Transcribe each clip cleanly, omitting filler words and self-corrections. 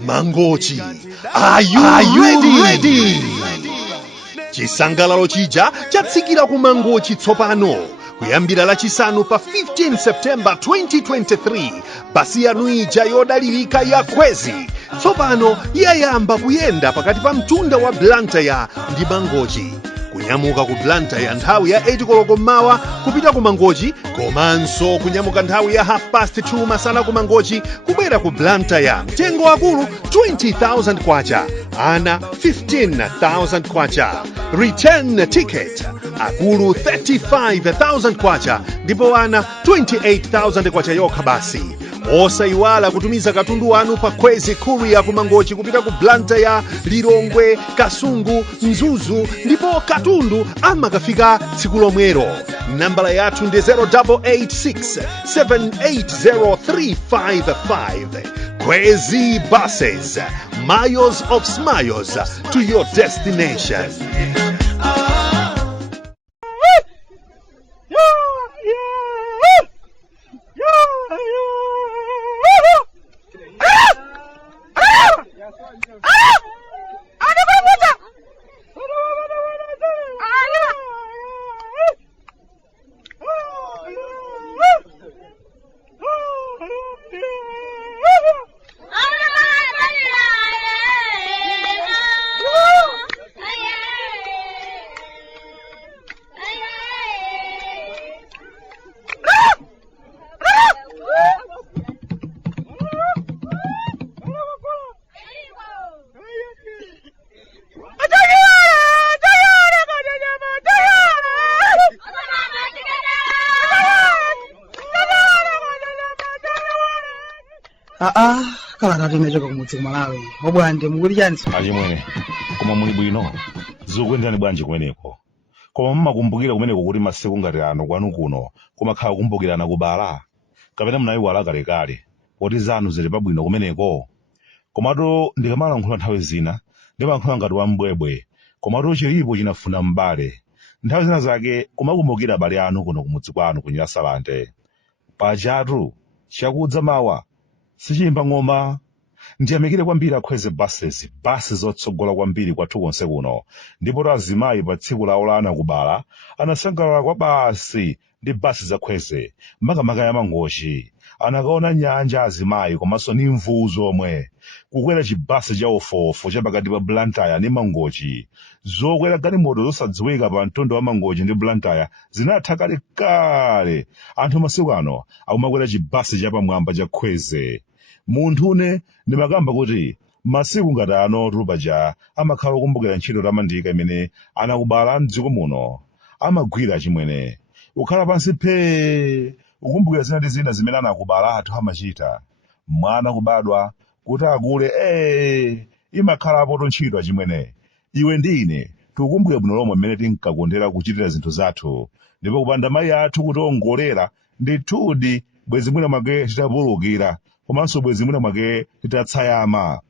Mangochi, are you ready? Chisangalalo chija chatsikira ku Mangochi tsopano kuyambira lachisanu pa 15 September 2023. Basi yanu ija yodalirika ya Khwezy tsopano yayamba kuyenda pakati pa mtunda wa Blantyre ndi Mangochi. Kunyamuka ku Blantyre nthawi ya 8 koloko mmawa kupita ku Mangochi, komanso kunyamuka nthawi ya 2:30 masana ku Mangochi kubwera ku Blantyre. Mtengo wakulu 20,000 kwacha, ana 15,000 kwacha. Return ticket akulu 35,000 kwacha ndipo ana 28,000 kwacha yokha basi. Osayiwala kutumiza katundu wanu pa Khwezy courier ku Mangochi kupita ku Blantyre, Lilongwe, Kasungu, Mzuzu ndipo katundu amakafika tsiku lomwero. Nambala yathu ndi 0886 780 Khwezy buses, miles of smiles to your destination. Kalata timechoka kumudzi kumalawi. Bwande mukuli chani? Achimwene, koma muli bwino. Zikukwendani bwanji kumeneko. Koma mmakumbukira kumeneko kuti masiku ngati ano kwanu kuno kumakhala kumbukira Anakubala. Kapena munayiwala kalekale. Poti zanu zili pabwino kumeneko. Komatu ndikamalankhula nthawi zina, ndimalankhula ngati wambwebwe. Komatu chilipo chinafuna m'bale. Nthawi zina zake kumakumbukira abale anu kuno kumudzi kwanu ku Nyasalande. Pajatu chakudza mawa sichimba ng'oma. Ndiyamikire kwambiri Khwezy buses, basi zotsogola kwambiri kwathu konse kuno. Ndipo azimayi pa tsiku lawo la Anakubala anasangalala kwa basi ndi basi za Khwezy. Makamaka ya Mangochi anakaona nyanja azimayi komanso ni mvuwu zomwe. Kukwera chibasi cha ofofo cha pakati pa Blantyre ndi Mangochi. Zokwera galimoto zosadziwika pa mtunda wa Mangochi ndi Blantyre zinatha kalekale. Anthu masiku ano akumakwera chibasi cha pamwamba cha Khwezy. Munthune ndimakamba kuti masiku ngati ano tupaja amakhala kukumbukira ntchito tamandika imene Anakubala mdziko muno amagwira chimwene. Ukhala pansi phee ukumbukira zina ndi zina zimene Anakubala athu amachita. Mwana kubadwa kuti akule imakhalapo ntchito achimwene. Iwe ndi ine tikukumbukira bwino lomwe mmene tinkakondera kuchitira zinthu zathu. Ndipo kupanda mayi athu kutiongolera ndithudi bwezi mwina mwake titapulukira, komanso bwezi mwina mwake titatsayama.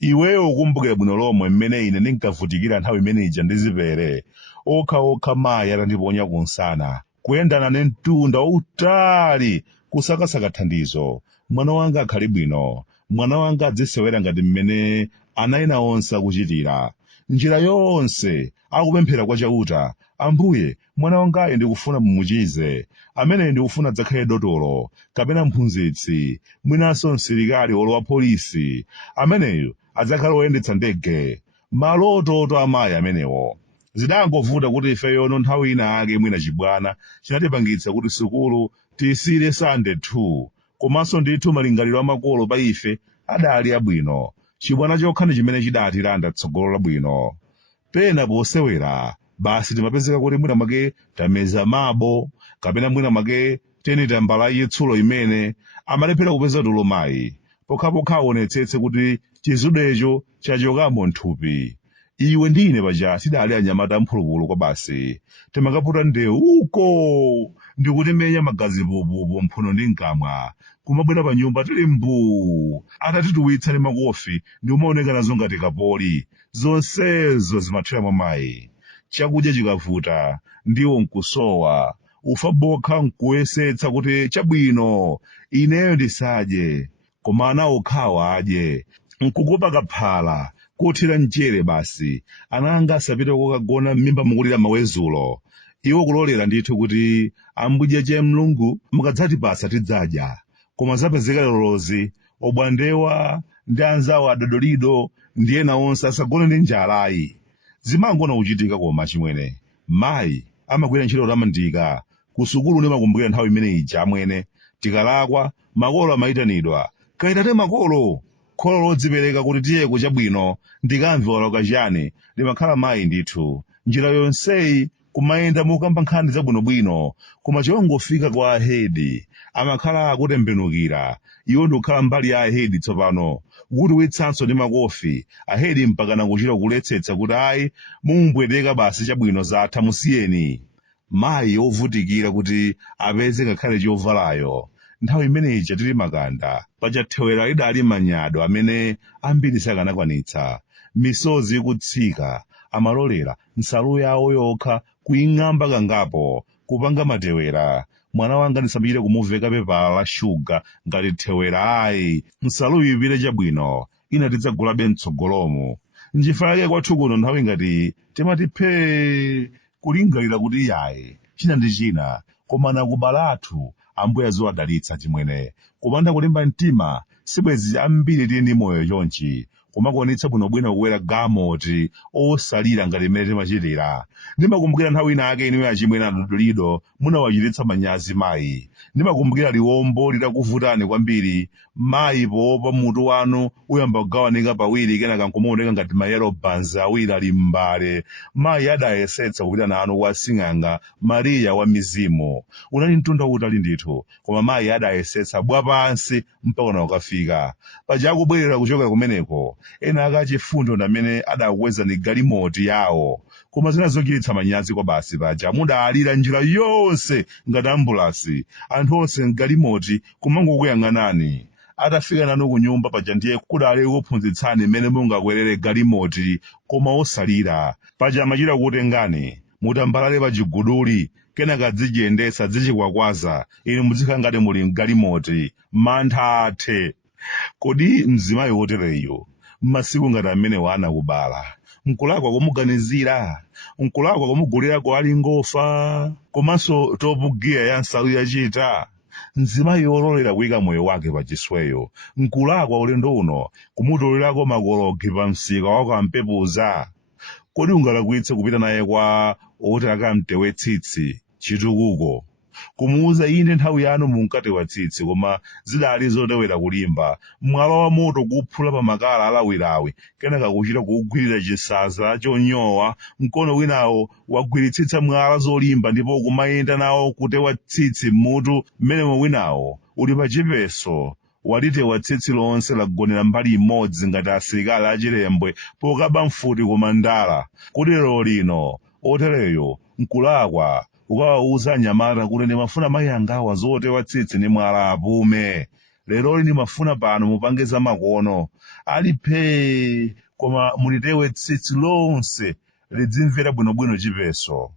Iweyo ukumbukira bwino lomwe mmene ine ndinkavutikira nthawi imene ija ndizipere. Okha mayi atandiponya kunsana, kuyendana ndi mtunda wautali kusakasaka thandizo. Mwana wanga akhali bwino, mwana wanga adzisewera ngati mmene ana ena onse akuchitira. Njira yonse akupemphera kwa chauta, ambuye mwana wangayo ndikufuna mumuchize, amene ndikufuna adzakhale dotolo, kapena mphunzitsi, mwinanso msilikali olowa polisi, ameneyo adzakhala oyendetsa ndege. Maloto amayi amenewo. Zidangovuta kuti ifeyono nthawi ina ake mwina chibwana chinatipangitsa kuti sukulu tiyisire Sunday 2, komanso ndithu malingaliro amakolo pa ife adali abwino. Chibwana chokha ndi chimene chidatilanda tsogolo labwino. Pena posewera basi timapezeka kuti mwina mwake tameza mabo, kapena mwina mwake tenita mbala yitsulo imene amalephera kupeza tulo mayi. Pokhapokha aonetsetse kuti chizudecho chachokamo nthupi. Iwe ndine paja tidali anyamata mphulupulu kwa basi. Timakaputa ndeuko ndikutimenya magazi bububu mphuno ndi mkamwa. Kumabwera pa nyumba tili mbuu, atatituwitsa ndi makofi ndi umaoneka nazo ngati kapoli. Zonsezo zimathira mwa mayi. Chakudya chikavuta ndiwo nkusowa. Ufa bokha nkuyesetsa kuti chabwino ineyo ndisadye, koma ana okhawa adye. nkukopa kaphala kothera mchere basi ana anga asapite kokagona m'mimba mukulira mawezulo iwo kulolera ndithu kuti ambudya cha mlungu mukadzatipasa tidzadya koma zapezeka lolozi obwandewa ndi anzawo adodolido ndi ena onse asagone ndi njalayi zimangona kuchitika koma chimwene mayi amagwira ntchito tamandika ku sukulu ndimakumbukira nthawi imene ija amwene tikalakwa makolo amayitanidwa kayitate makolo kholo lodzipereka kuti tiyeko chabwino ndikamve waloka chiyani limakhala mayi ndithu njira yonseyi kumayenda mukamba nkhani zabwinobwino koma chongofika kwa ahedi amakhala akutembenukira iwo ndikukhala mbali ya ahedi tsopano kuti witsanso ndi makofi ahedi mpaka nakuchita kuletsetsa kuti ayi mumpweteka basi chabwino zatha musiyeni mayi ovutikira kuti apeze ngakhale chovalayo nthawi imeneyi tili makanda pachathewera idali manyado amene ambiri sakanakwanitsa misozi ikutsika amalolera nsalu yawo yokha kuying'amba kangapo kupanga matewera mwana wanga ndisapite kumuveka pepala la shuga ngati thewera ayi nsaluyi ipite chabwino ina tidzagulabe mtsogolomo njifala yake kwathu kuno nthawi ngati timati phee kulingalira kuti yayi china ndi china koma Anakubala athu ambuye aziwadalitsa chimwene kupanda kulimba mtima sibwezi ambiri tili ndi moyo chonchi kumakwanitsa bwinobwino kukwera gaamoto osalira ngati imene timachitira ndimakumbukira nthawi ina ake inuyo achimwene adodolido munawachititsa manyazi mayi ndimakumbukira liwombo litakuvutani kwambiri mayi poopa mutu wanu uyamba kugawanika pawiri kenaka nkumaoneka ngati mayelo banzi awiri ali m'mbale mayi adayesetsa kupita nanu kwa sing'anga mariya wa mizimu unali mtunda utali ndithu koma mayi adayesetsa bwa pansi mpaka na ukafika paja akubwerera kuchoka kumeneko ena akachifundo ndamene adakweza ni galimoti yawo koma zinazochititsa manyazi kwa basi paja mudalira njira yonse ngati ambulasi anthu onse mgalimoti kumangokuyang'anani atafika nanu ku nyumba paja ndiye kudali kuphunzitsani mmene mungakwerere galimoti koma osalira paja amachita kutengani mutambalale pa chiguduli kenaka dzichiyendetsa dzichikwakwaza inu muzikhala ngati muli mgalimoti mantha athe kodi mzimayi wotereyo m'masiku ngati amene wa Anakubala nkulakwa kumuganizira nkulakwa kumugulirako ali ngofa komanso topugiya ya nsalu yachita mzimayi ololera kuyika moyo wake pa chisweyo nkulakwa ulendo uno kumutolerako makologi pa msika wako ampepuza kodi ungalakwitse kupita naye kwa oti akamtewe tsitsi chitukuko kumuuza ine nthawi yanu munkatewa tsitsi koma zidali zotewera kulimba mwala wa moto kuphula pa makala alawilawi kenaka kuchita kuugwirira chisaza chonyowa mkono winawo wagwiritsitsa mwala zolimba ndipo kumayenda nawo kutewa tsitsi mmutu mmenemo winawo uli pa chipeso walitewa tsitsi lonse lagonera mbali imodzi ngati asilikali achilembwe pokaba mfuti kumandala kuti lero lino otereyo nkulakwa ukawauza anyamata kuti ndimafuna mayi angawa zotewa tsitsi ndi mwala apume lero ndimafuna pano mupange za makono ali phee koma mulitewe tsitsi lonse lidzimvera bwinobwino chipeso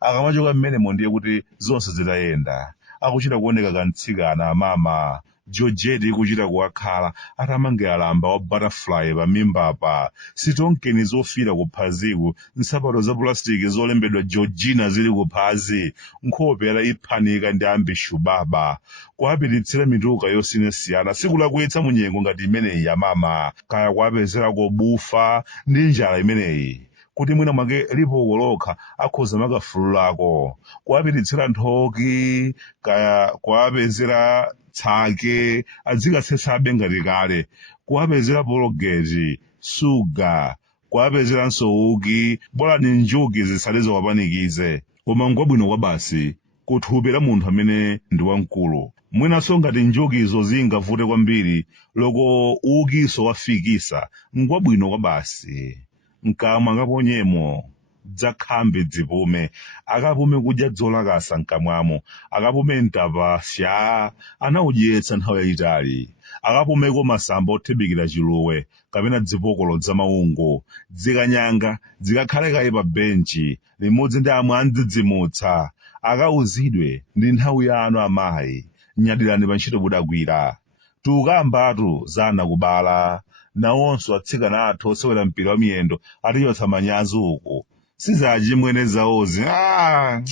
akamachoka mmenemo ndiye kuti zonse zitayenda akuchita kuoneka kantsikana amama Georgette ikuchita kuwakhala atamange alamba wa butterfly pa mimbapa sitonkeni zofira kuphaziku nsapato za pulastiki zolembedwa Georgina zili kuphazi nkhope yalayiphanika ndi ambishu baba kuapititsira mituka yosiyanasiyana sikulakwitsa munyengo ngati imeneyi ya mama kaya kuapezerako bufa ndi njala imeneyi kuti mwina mwake lipo lokha akhoza makafululako kuapititsira nthoki kaya kuapezera tsake adzikatsetsabe ngati kale kuapezera pologeti suga kuapezeranso uki bola ni njuki zisale zowapanikize koma ngwabwino kwa basi kuthupira munthu amene ndi wamkulu mwinanso ngati njukizo zingavute kwambiri loko ukiso wafikisa ngwabwino kwa basi mkamwa akaponyemo dzakhambe dzipume akapume kudya dzolakasa mkamwamo akapume ntapasya anaudyetsa nthawi yayitali akapumeko masamba othebikira chiluwe kapena dzipokolo dza maungo dzikanyanga dzikakhale kaye pa benchi limodzi ndi amwe andzidzimutsa akauzidwe ndi nthawi yanu amayi nyadirani pa ntchito mudagwira tukambatu za Anakubala nawonso atsikana athu osewera mpira wa miyendo atiyotsa manyazi uku sizachimwene zawozi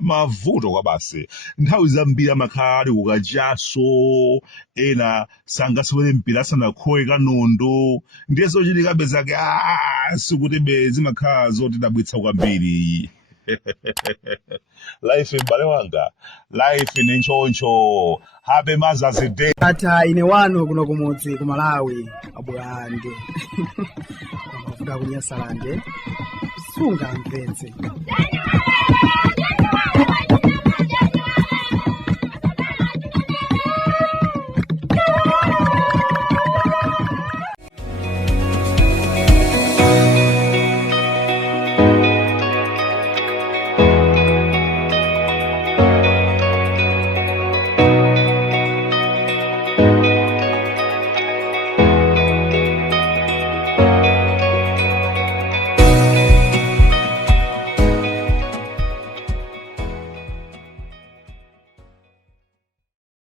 mavuto kwa basi nthawi zambiri amakhala ali kukachaso ena sangasewere mpira asanakhowe katundu ndiye zochitikabe zake sikutibe zimakhala zotidabwitsa kwambiri. Life m'bale wanga, life ni nchoncho. Hape Mazasi Deee. Ata ine wanu kuno kumudzi ku Malawi abwande amafuta kunyasalande sunga mpenzi